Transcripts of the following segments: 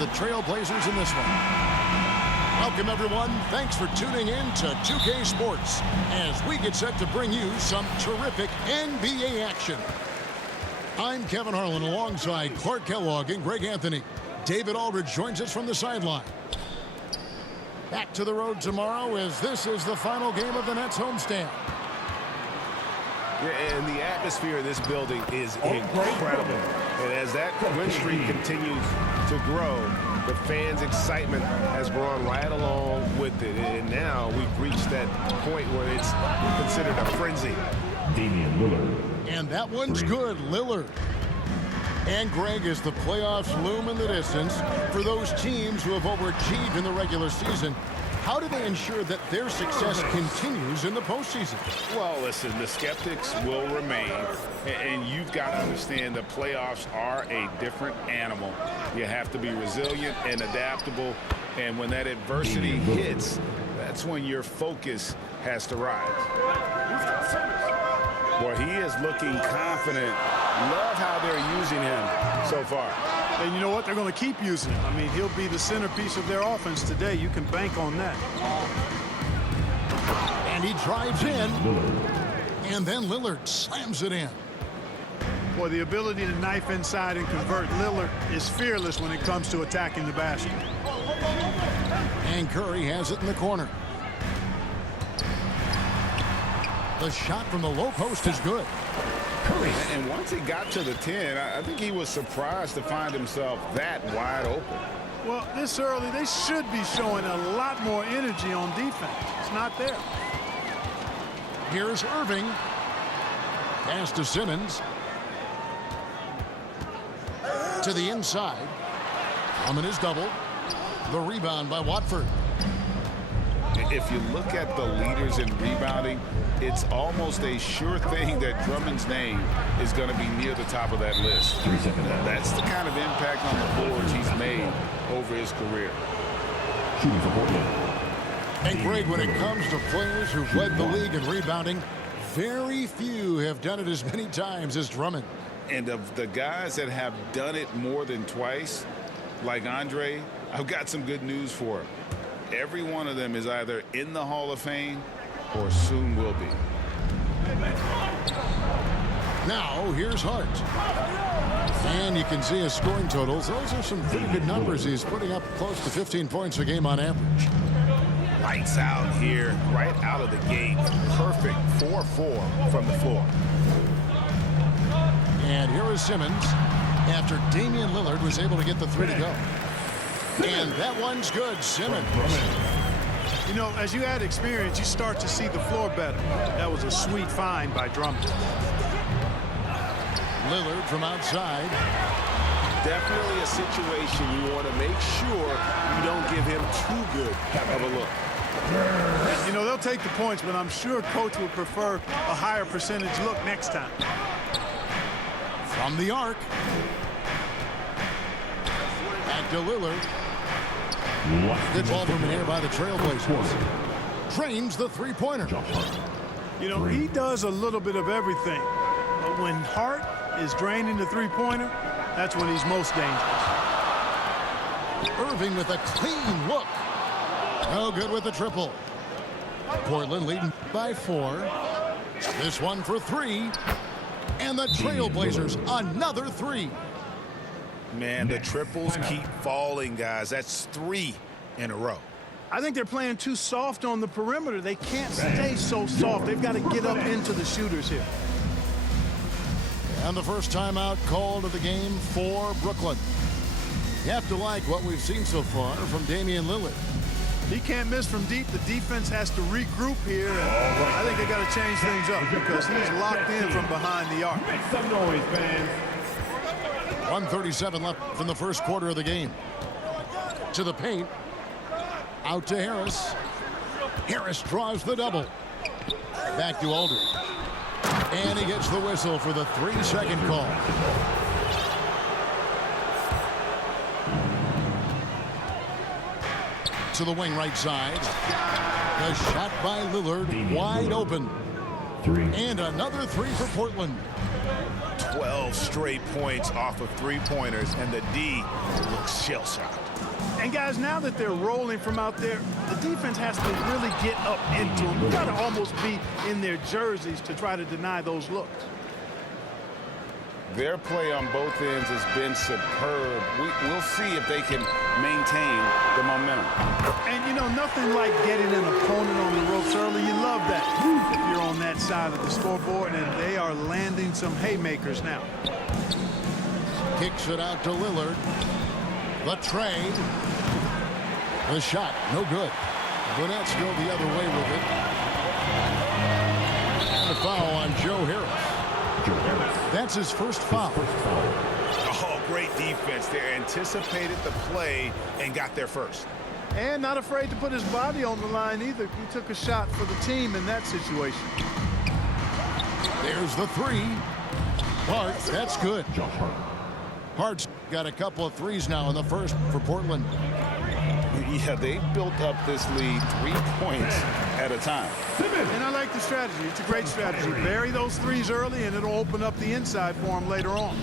the Trailblazers in this one. Welcome, everyone. Thanks for tuning in to 2K Sports as we get set to bring you some terrific NBA action. I'm Kevin Harlan alongside Clark Kellogg and Greg Anthony. David Aldridge joins us from the sideline. Back to the road tomorrow as this is the final game of the Nets homestand. Yeah, and the atmosphere in this building is incredible. And as that win streak continues to grow, the fans' excitement has grown right along with it. And now we've reached that point where it's considered a frenzy. Damian Lillard. And that one's good, Lillard. And Greg, as the playoffs loom in the distance, for those teams who have overachieved in the regular season, how do they ensure that their success continues in the postseason? Well, listen, the skeptics will remain, and you've got to understand the playoffs are a different animal. You have to be resilient and adaptable, and when that adversity hits, that's when your focus has to rise. Well, he is looking confident. Love how they're using him so far. And you know what? They're going to keep using him. I mean, he'll be the centerpiece of their offense today. You can bank on that. And he drives in. And then Lillard slams it in. Boy, the ability to knife inside and convert. Lillard is fearless when it comes to attacking the basket. And Curry has it in the corner. The shot from the low post is good. And once he got to the 10, I think he was surprised to find himself that wide open. Well, this early, they should be showing a lot more energy on defense. It's not there. Here's Irving. Pass to Simmons. To the inside. Drummond is doubled. The rebound by Watford. If you look at the leaders in rebounding, it's almost a sure thing that Drummond's name is going to be near the top of that list. That's the kind of impact on the boards he's made over his career. And Greg, when it comes to players who've led the league in rebounding, very few have done it as many times as Drummond. And of the guys that have done it more than twice, like Andre, I've got some good news for him. Every one of them is either in the Hall of Fame or soon will be. Now, here's Hart. And you can see his scoring totals. Those are some pretty good numbers. He's putting up close to 15 points a game on average. Lights out here, right out of the gate. Perfect 4-4 from the floor. And here is Simmons after Damian Lillard was able to get the three to go. And that one's good, Simmons. You know, as you add experience, you start to see the floor better. That was a sweet find by Drummond. Lillard from outside. Definitely a situation you want to make sure you don't give him too good of a look. You know, they'll take the points, but I'm sure coach would prefer a higher percentage look next time. From the arc. Back to Lillard. Good ball from here by the Trailblazers. Drains the three-pointer. You know, he does a little bit of everything. But when Hart is draining the three-pointer, that's when he's most dangerous. Irving with a clean look. No good with the triple. Portland leading by 4. This one for 3. And the Trailblazers another 3. Man, the triples keep falling, guys. That's 3 in a row. I think they're playing too soft on the perimeter. They can't stay so soft. They've got to get up into the shooters here. And the first timeout called of the game for Brooklyn. You have to like what we've seen so far from Damian Lillard. He can't miss from deep. The defense has to regroup here. And I think they got to change things up because he's locked in from behind the arc. Make some noise, fans. 1:37 left in the first quarter of the game. To the paint. Out to Harris. Harris draws the double. Back to Aldridge. And he gets the whistle for the 3-second call. To the wing right side. The shot by Lillard wide open. 3. And another 3 for Portland. 12 straight points off of three-pointers, and the D looks shell-shocked. And guys, now that they're rolling from out there, the defense has to really get up into them. You got to almost be in their jerseys to try to deny those looks. Their play on both ends has been superb. We'll see if they can maintain the momentum. And, you know, nothing like getting an opponent on the ropes early. You love that if you're on that side of the scoreboard, and they are landing some haymakers now. Kicks it out to Lillard. The trade. The shot, no good. The Nets go the other way with it. And a foul on Joe Harris. That's his first foul. Oh, great defense there. Anticipated the play and got there first. And not afraid to put his body on the line either. He took a shot for the team in that situation. There's the three. Hart, that's good. Hart's got a couple of threes now in the first for Portland. Yeah, they built up this lead 3 points at a time. And I like the strategy. It's a great strategy. Bury those threes early, and it'll open up the inside for them later on.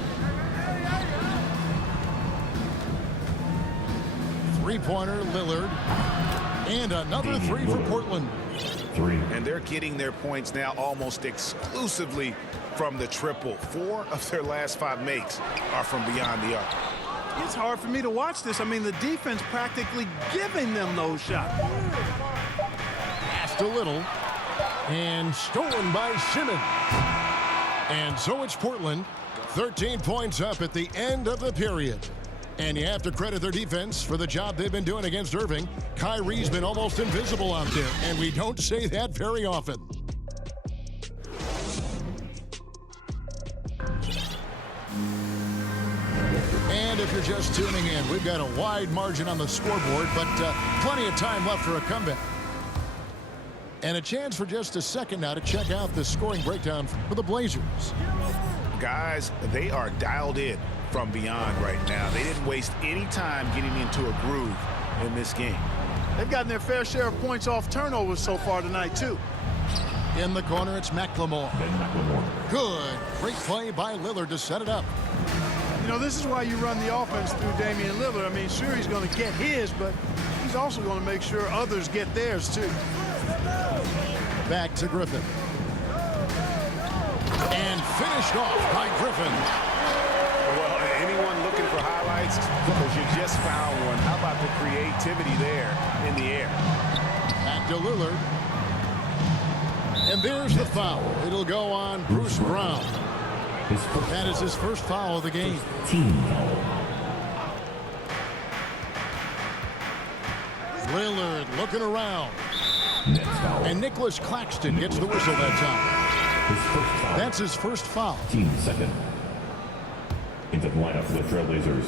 Three-pointer, Lillard. And another three for Portland. And they're getting their points now almost exclusively from the triple. 4 of their last 5 makes are from beyond the arc. It's hard for me to watch this. I mean, the defense practically giving them those shots. Passed a little. And stolen by Simmons. And so it's Portland. 13 points up at the end of the period. And you have to credit their defense for the job they've been doing against Irving. Kyrie's been almost invisible out there, and we don't say that very often. And if you're just tuning in, we've got a wide margin on the scoreboard, but plenty of time left for a comeback. And a chance for just a second now to check out the scoring breakdown for the Blazers. Guys, they are dialed in from beyond right now. They didn't waste any time getting into a groove in this game. They've gotten their fair share of points off turnovers so far tonight, too. In the corner, it's McLemore. Good. Great play by Lillard to set it up. You know, this is why you run the offense through Damian Lillard. I mean, sure, he's going to get his, but he's also going to make sure others get theirs, too. Back to Griffin. And finished off by Griffin. Well, anyone looking for highlights, because you just found one. How about the creativity there in the air? Back to Lillard. And there's the foul. It'll go on Bruce Brown. That is his first foul of the game. Team foul. Lillard looking around. Next foul. And Nicholas Claxton gets the whistle that time. His first foul. That's his first foul. Team second. Into the lineup for the Trailblazers,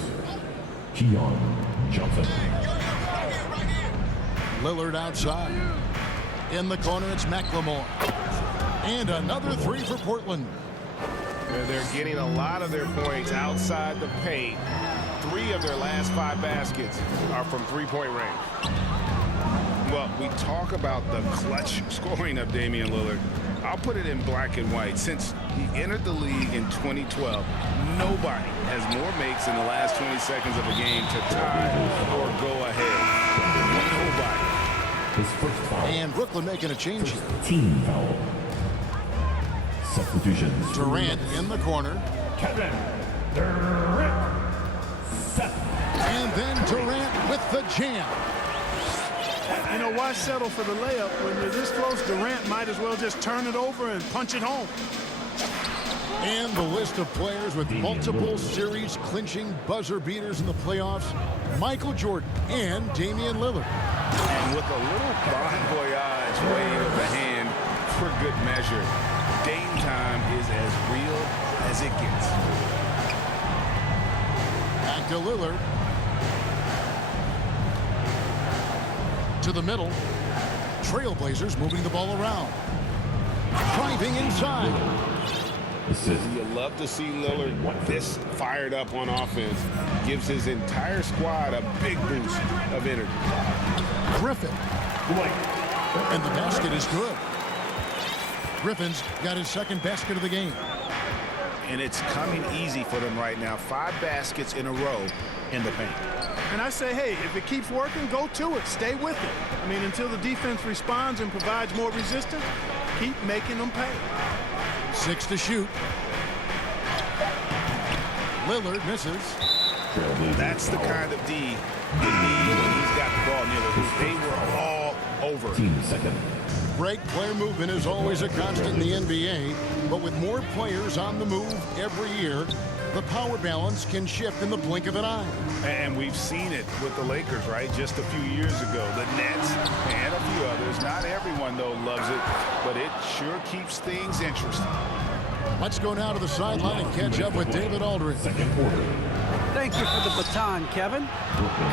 Keon Johnson. Lillard outside. In the corner, it's McLemore. And another three for Portland. They're getting a lot of their points outside the paint. 3 of their last 5 baskets are from three-point range. Well, we talk about the clutch scoring of Damian Lillard. I'll put it in black and white. Since he entered the league in 2012, nobody has more makes in the last 20 seconds of a game to tie or go ahead. Nobody. His first foul. And Brooklyn making a change here. Team foul. Substitutions. Durant in the corner. Kevin Durant. Seth. And then Durant with the jam. You know, why settle for the layup? When you're this close, Durant might as well just turn it over and punch it home. And the list of players with multiple series clinching buzzer beaters in the playoffs: Michael Jordan and Damian Lillard. And with a little bon voyage wave of the hand for good measure, Dame time is as real as it gets. Back to Lillard. To the middle. Trailblazers moving the ball around. Driving inside. Assist. You love to see Lillard this fired up on offense. Gives his entire squad a big boost of energy. Griffin. And the basket is good. Griffin's got his second basket of the game. And it's coming easy for them right now. 5 baskets in a row in the paint. And I say, hey, if it keeps working, go to it. Stay with it. I mean, until the defense responds and provides more resistance, keep making them pay. 6 to shoot. Lillard misses. That's the kind of D you need when he's got the ball near the hoop. They were all over. Great player movement is always a constant in the NBA, but with more players on the move every year, the power balance can shift in the blink of an eye. And we've seen it with the Lakers, right? Just a few years ago. The Nets and a few others. Not everyone, though, loves it, but it sure keeps things interesting. Let's go now to the sideline and catch up with David Aldridge. Thank you for the baton, Kevin.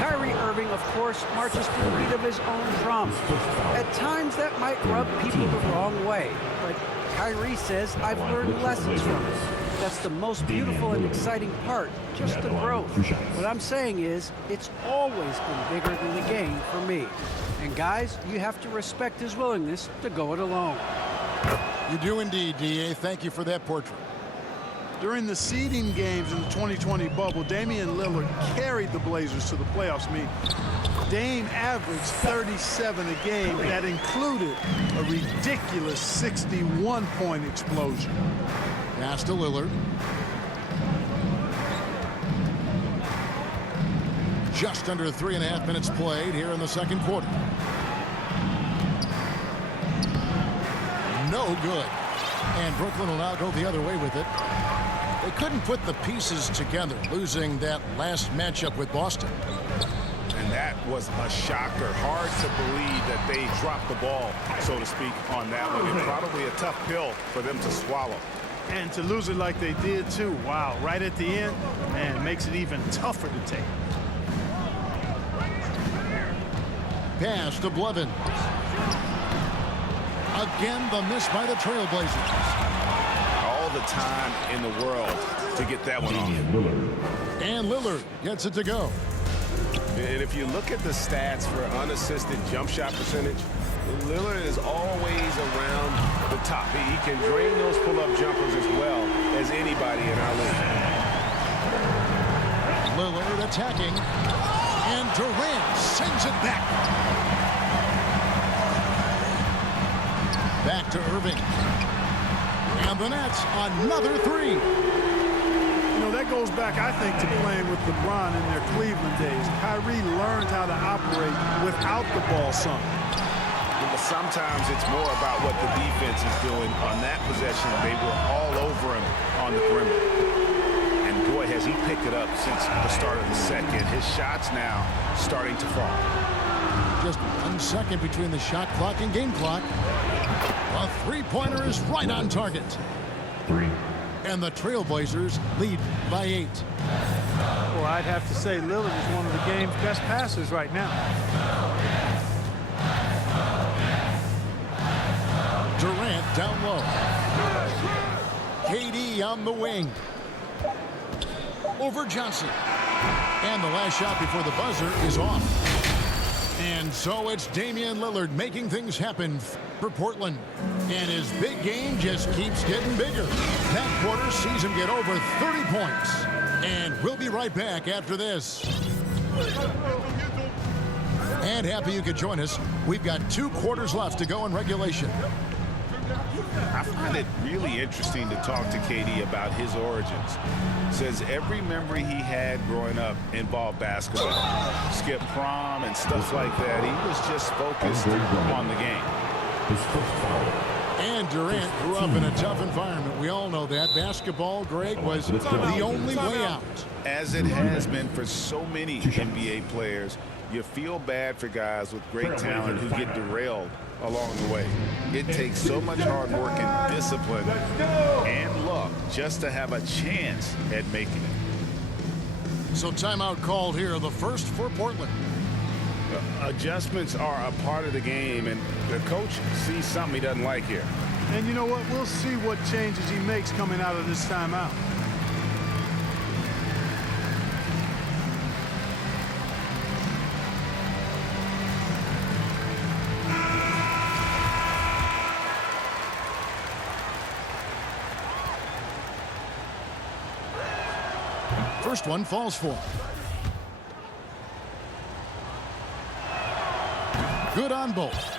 Kyrie Irving, of course, marches to the beat of his own drum. At times, that might rub people the wrong way, but Kyrie says, I've learned lessons from it. That's the most beautiful and exciting part, just the growth. What I'm saying is, it's always been bigger than the game for me. And guys, you have to respect his willingness to go it alone. You do indeed, D.A. Thank you for that portrait. During the seeding games in the 2020 bubble, Damian Lillard carried the Blazers to the playoffs. Dame averaged 37 a game. That included a ridiculous 61-point explosion. Pass to Lillard. Just under 3.5 minutes played here in the second quarter. No good. And Brooklyn will now go the other way with it. They couldn't put the pieces together, losing that last matchup with Boston. And that was a shocker. Hard to believe that they dropped the ball, so to speak, on that one. And probably a tough pill for them to swallow. And to lose it like they did, too. Wow, right at the end, man, makes it even tougher to take. Pass to Blevins. Again, the miss by the Trailblazers. All the time in the world to get that one off. And Lillard gets it to go. And if you look at the stats for unassisted jump shot percentage, Lillard is always around the top. He can drain those pull-up jumpers as well as anybody in our league. Lillard attacking. And Durant sends it back. Back to Irving. And the Nets, another three. You know, that goes back, I think, to playing with LeBron in their Cleveland days. Kyrie learned how to operate without the ball some. But sometimes it's more about what the defense is doing. On that possession, they were all over him on the perimeter. And boy, has he picked it up since the start of the second. His shots now starting to fall. Just 1 second between the shot clock and game clock. A three-pointer is right on target. 3. And the Trailblazers lead by 8. Well, I'd have to say Lillard is one of the game's best passers right now. Durant down low. KD on the wing. Over Johnson. And the last shot before the buzzer is off. And so it's Damian Lillard making things happen for Portland. And his big game just keeps getting bigger. That quarter sees him get over 30 points. And we'll be right back after this. And happy you could join us. We've got 2 quarters left to go in regulation. I find it really interesting to talk to KD about his origins. Says every memory he had growing up involved basketball. Skip prom and stuff like that. He was just focused on the game. And Durant grew up in a tough environment. We all know that. Basketball, Greg, was the only way out. As it has been for so many NBA players, you feel bad for guys with great talent who get derailed along the way. It takes so much hard work and discipline and luck just to have a chance at making it. So timeout called here, the first for Portland. Adjustments are a part of the game, and the coach sees something he doesn't like here. And you know what? We'll see what changes he makes coming out of this timeout. First one falls for. good on both.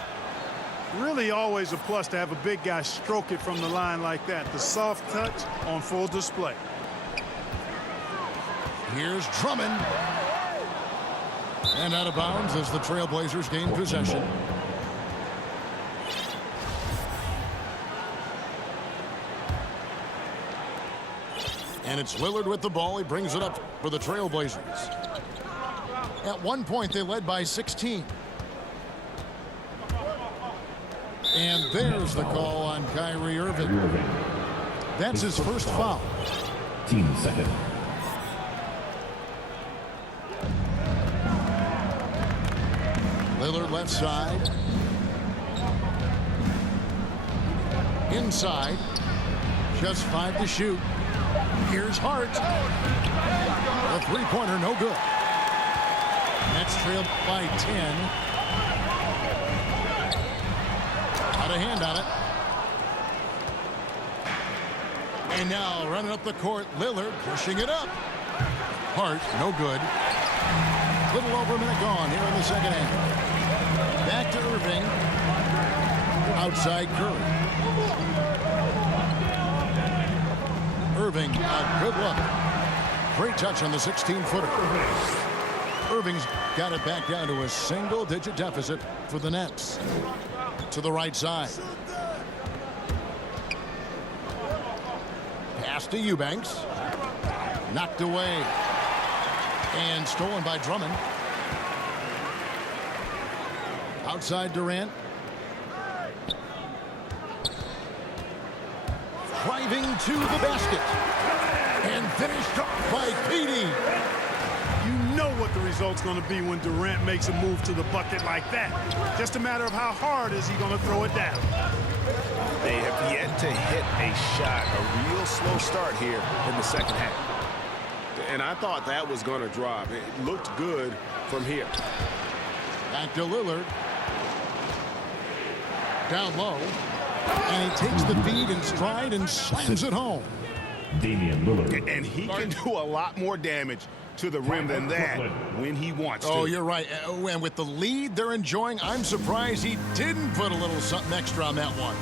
Really always a plus to have a big guy stroke it from the line like that. The soft touch on full display. Here's Drummond. And out of bounds as the Trailblazers gain possession. And it's Lillard with the ball. He brings it up for the Trailblazers. At one point, they led by 16. And there's the call on Kyrie Irving. That's his first foul. Team second. Lillard left side. Inside. Just 5 to shoot. Here's Hart. The three-pointer, no good. Nets trailed by 10. Out of hand on it. And now running up the court, Lillard pushing it up. Hart, no good. Little over a minute gone here in the second half. Back to Irving. Outside Curry. Irving, a good look. Great touch on the 16-footer. Irving's got it back down to a single-digit deficit for the Nets. To the right side. Pass to Eubanks. Knocked away. And stolen by Drummond. Outside Durant. Driving to the basket. And finished off by Petey. You know what the result's going to be when Durant makes a move to the bucket like that. Just a matter of how hard is he going to throw it down. They have yet to hit a shot, a real slow start here in the second half. And I thought that was going to drop. It looked good from here. Back to Lillard. Down low. And he takes the feed in stride and slams it home. Damian Lillard. And he can do a lot more damage to the rim than that when he wants to. Oh, you're right. And with the lead they're enjoying, I'm surprised he didn't put a little something extra on that one.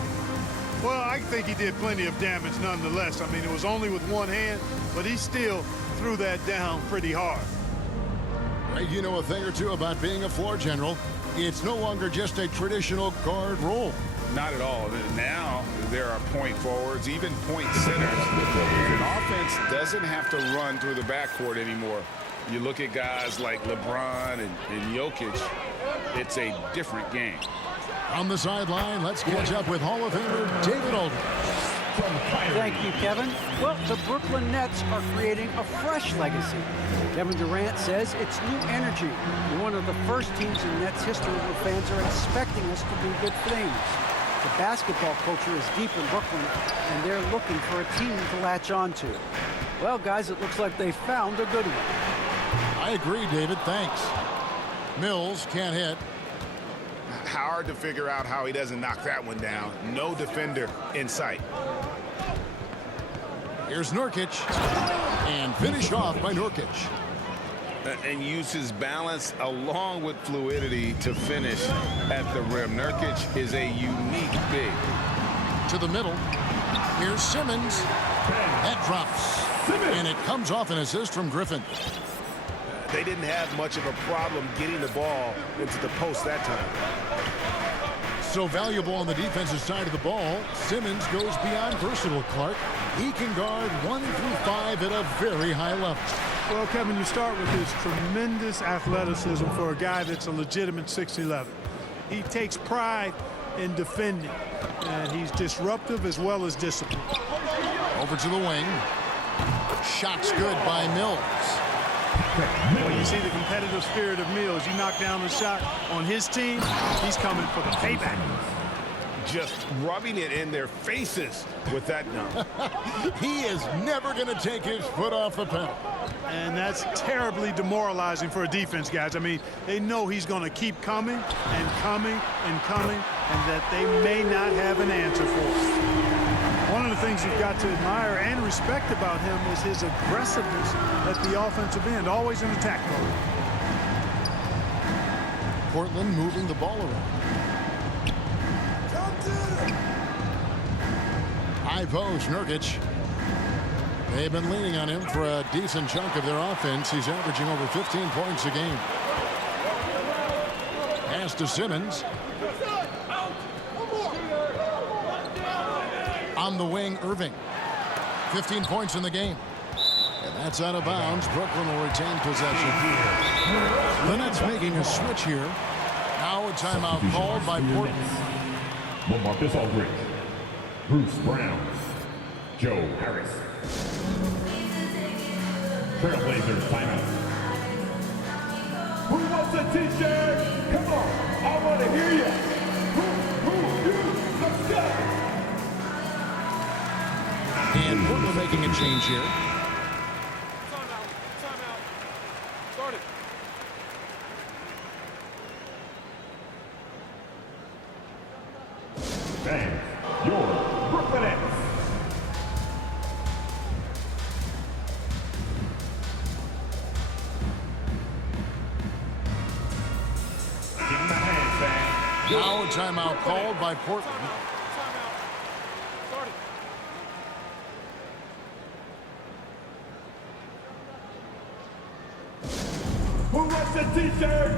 Well, I think he did plenty of damage nonetheless. I mean, it was only with one hand, but he still threw that down pretty hard. You know a thing or two about being a floor general. It's no longer just a traditional guard role. Not at all. Now there are point forwards, even point centers. An offense doesn't have to run through the backcourt anymore. You look at guys like LeBron and Jokic, it's a different game. On the sideline, let's catch up with Hall of Famer David Aldridge. Thank you, Kevin. Well, the Brooklyn Nets are creating a fresh legacy. Kevin Durant says it's new energy. We're one of the first teams in Nets history where fans are expecting us to do good things. The basketball culture is deep in Brooklyn, and they're looking for a team to latch on to. Well, guys, it looks like they found a good one. I agree, David. Thanks. Mills can't hit. Hard to figure out how he doesn't knock that one down. No defender in sight. Here's Nurkic. And finished off by Nurkic. And uses balance along with fluidity to finish at the rim. Nurkic is a unique big. To the middle. Here's Simmons. That drops. And it comes off an assist from Griffin. They didn't have much of a problem getting the ball into the post that time. So valuable on the defensive side of the ball. Simmons goes beyond versatile, Clark. He can guard 1 through 5 at a very high level. Well, Kevin, you start with his tremendous athleticism for a guy that's a legitimate 6'11". He takes pride in defending, and he's disruptive as well as disciplined. Over to the wing. Shot's good by Mills. Well, you see the competitive spirit of Mills. You knock down a shot on his team, he's coming for the payback. Just rubbing it in their faces with that dunk. He is never going to take his foot off the pedal. And that's terribly demoralizing for a defense, guys. I mean, they know he's going to keep coming and coming and coming, and that they may not have an answer for it. One of the things you've got to admire and respect about him is his aggressiveness at the offensive end, always in attack mode. Portland moving the ball around. High post, Nurkic. They've been leaning on him for a decent chunk of their offense. He's averaging over 15 points a game. Pass to Simmons. On the wing, Irving. 15 points in the game. And that's out of bounds. Brooklyn will retain possession. The Nets making a switch here. Now a timeout called by Portland. LaMarcus Aldridge, Bruce Brown, Joe Harris. Trailblazers timeout. Who wants a t-shirt? Come on, I want to hear you. Who, you, let's go. And Portland making a change here. Timeout. Start it. Fans, your Brooklyn Nets. Give him the hand, fans. Now a timeout called by Portland. Timeout. Start it. Who wants a t-shirt?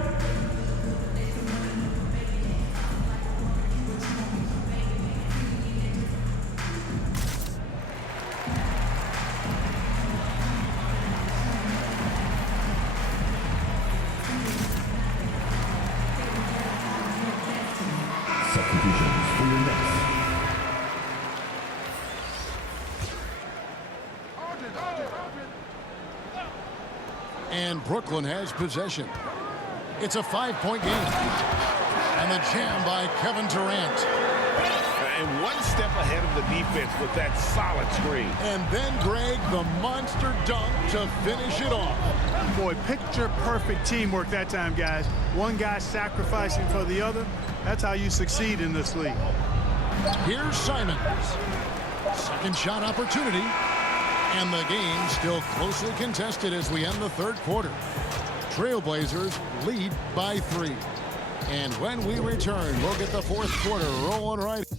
Substitutions for your Nets. And Brooklyn has possession. It's a 5-point game. And the jam by Kevin Durant. And one step ahead of the defense with that solid screen. And then, Greg, the monster dunk to finish it off. Boy, picture-perfect teamwork that time, guys. One guy sacrificing for the other. That's how you succeed in this league. Here's Simons. Second shot opportunity. And the game still closely contested as we end the third quarter. Trailblazers lead by 3. And when we return, we'll get the fourth quarter rolling right. It's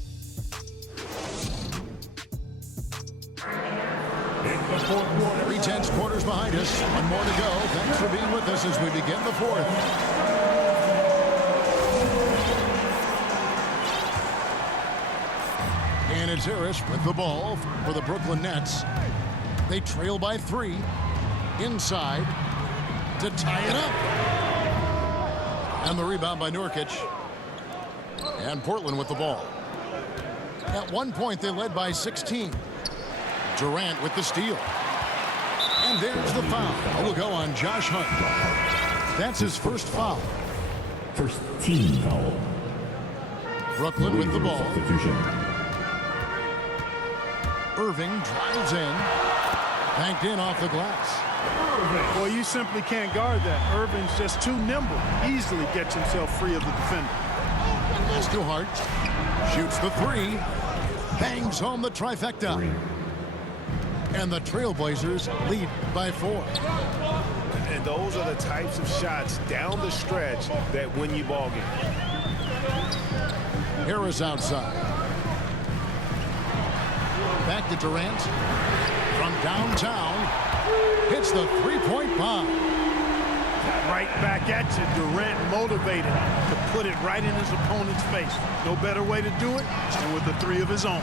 the fourth quarter. 3 tenths quarters behind us. One more to go. Thanks for being with us as we begin the fourth. And it's Harris with the ball for the Brooklyn Nets. They trail by 3. Inside to tie it up. And the rebound by Nurkic. And Portland with the ball. At one point, they led by 16. Durant with the steal. And there's the foul. It'll go on Josh Hunt. That's his first foul. First team foul. Brooklyn with the ball. Substitution. Irving drives in. Banked in off the glass. Boy, you simply can't guard that. Irving's just too nimble. Easily gets himself free of the defender. Pass to Hart. Shoots the 3. Bangs home the trifecta. 3. And the Trailblazers lead by 4. And those are the types of shots down the stretch that win you ball games. Harris outside. Back to Durant. From downtown. Hits the three-point bomb. Right back at you. Durant motivated to put it right in his opponent's face. No better way to do it than with the 3 of his own.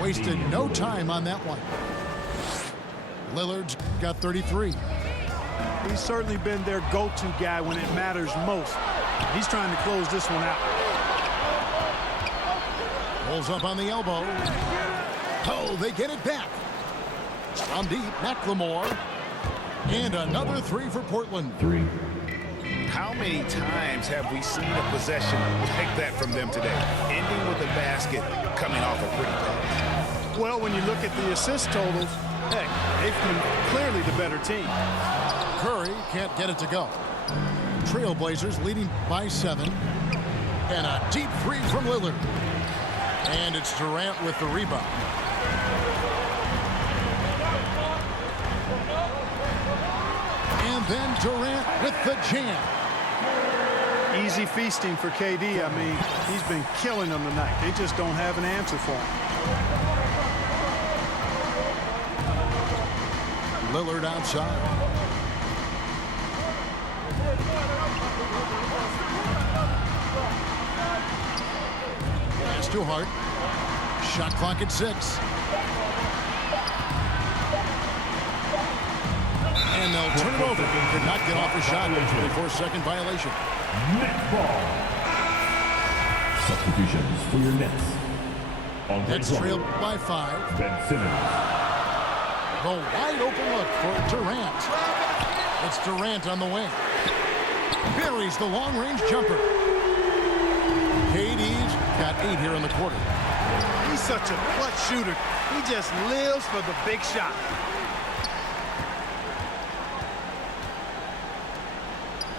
Wasted no time on that one. Lillard's got 33. He's certainly been their go-to guy when it matters most. He's trying to close this one out. Pulls up on the elbow. Oh, they get it back. On deep, McLemore. And another 3 for Portland. 3. How many times have we seen a possession like that from them today? Ending with a basket, coming off a pretty pass. Well, when you look at the assist totals, heck, they've been clearly the better team. Curry can't get it to go. Trailblazers leading by 7. And a deep 3 from Lillard. And it's Durant with the rebound. And then Durant with the jam. Easy feasting for KD. I mean, he's been killing them tonight. They just don't have an answer for him. Lillard outside. Pass to Hart. Shot clock at 6. And they'll turn it over. Could not get off the shot. 24-second violation. Net ball. Substitutions for your Nets. Nets trailed by 5. Ben Simmons. The wide open look for Durant. It's Durant on the wing. Buries the long-range jumper. KD's got 8 here in the quarter. He's such a clutch shooter. He just lives for the big shot.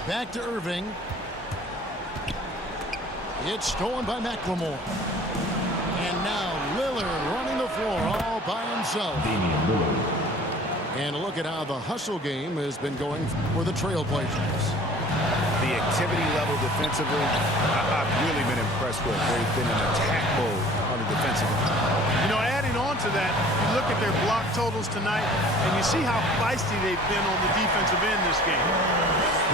Back to Irving. It's stolen by McLemore. And now Lillard running the floor all by himself. Damian Lillard. And look at how the hustle game has been going for the Trailblazers. The activity level defensively, I've really been impressed with. They've been in attack mode on the defensive end. You know, adding on to that, you look at their block totals tonight, and you see how feisty they've been on the defensive end this game.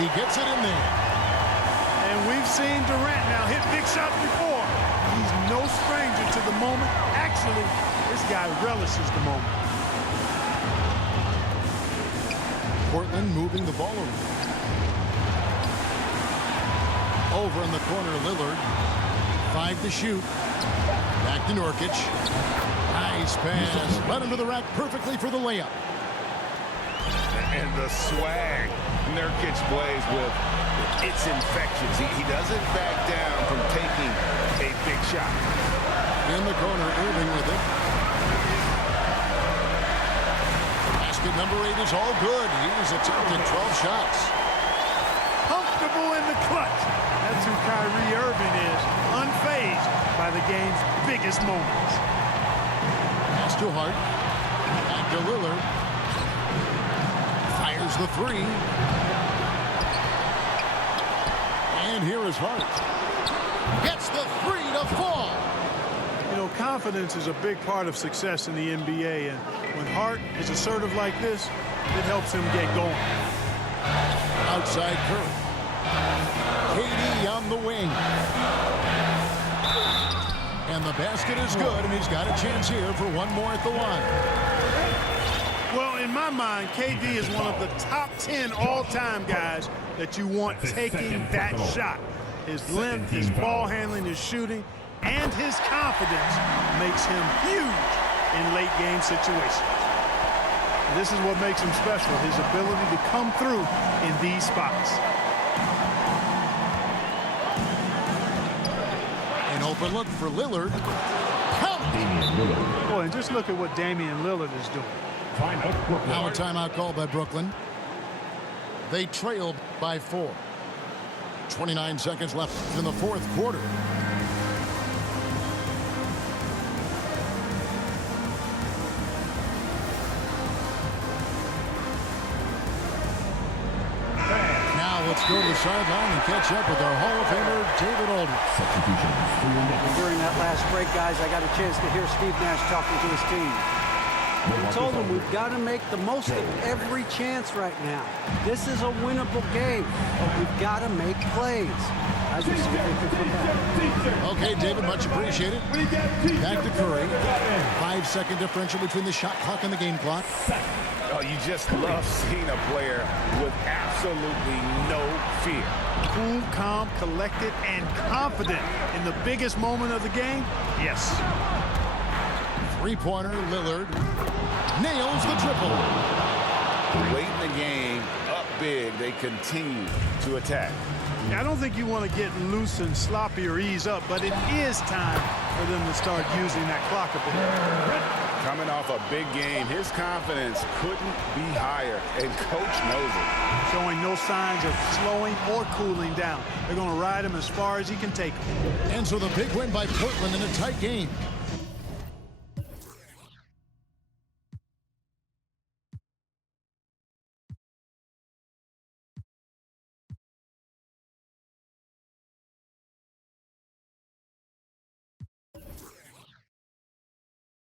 He gets it in there. And we've seen Durant now hit big shots before. He's no stranger to the moment. Actually, this guy relishes the moment. Portland moving the ball around. Over in the corner, Lillard. 5 to shoot. Back to Nurkic. Nice pass. Right into the rack perfectly for the layup. And the swag Nurkic plays with, it's infectious. He doesn't back down from taking a big shot. In the corner, Irving with it. Basket number 8 is all good. He's attempted 12 shots. Comfortable in the clutch. That's who Kyrie Irving is, unfazed by the game's biggest moments. Pass to Hart. Back to Lillard. Fires the 3. And here is Hart. Gets the 3 to fall. You know, confidence is a big part of success in the NBA, and when Hart is assertive like this, it helps him get going. Outside Curry. KD on the wing. And the basket is good, and he's got a chance here for one more at the line. Well, in my mind, KD is one of the top 10 all-time guys that you want taking that shot. His length, his ball handling, his shooting, and his confidence makes him huge in late-game situations. This is what makes him special, his ability to come through in these spots. An open look for Lillard. Count. Damian Lillard. Boy, and just look at what Damian Lillard is doing. Timeout Brooklyn. Now a timeout called by Brooklyn. They trailed by 4. 29 seconds left in the fourth quarter. Now let's go to the sideline and catch up with our Hall of Famer, David Aldridge. Substitutions for your Nets. During that last break, guys, I got a chance to hear Steve Nash talking to his team. He told them we've got to make the most of every chance right now. This is a winnable game, but we've got to make plays. As we see if they can come back. Okay, David, much appreciated. Back to Curry. 5-second differential between the shot clock and the game clock. Oh, you just love seeing a player with absolutely no fear. Cool, calm, collected, and confident in the biggest moment of the game? Yes. Three-pointer, Lillard nails the triple. Late in the game, up big, they continue to attack. I don't think you want to get loose and sloppy or ease up, but it is time for them to start using that clock a bit. Coming off a big game, his confidence couldn't be higher, and coach knows it. Showing no signs of slowing or cooling down. They're going to ride him as far as he can take him. And so the big win by Portland in a tight game.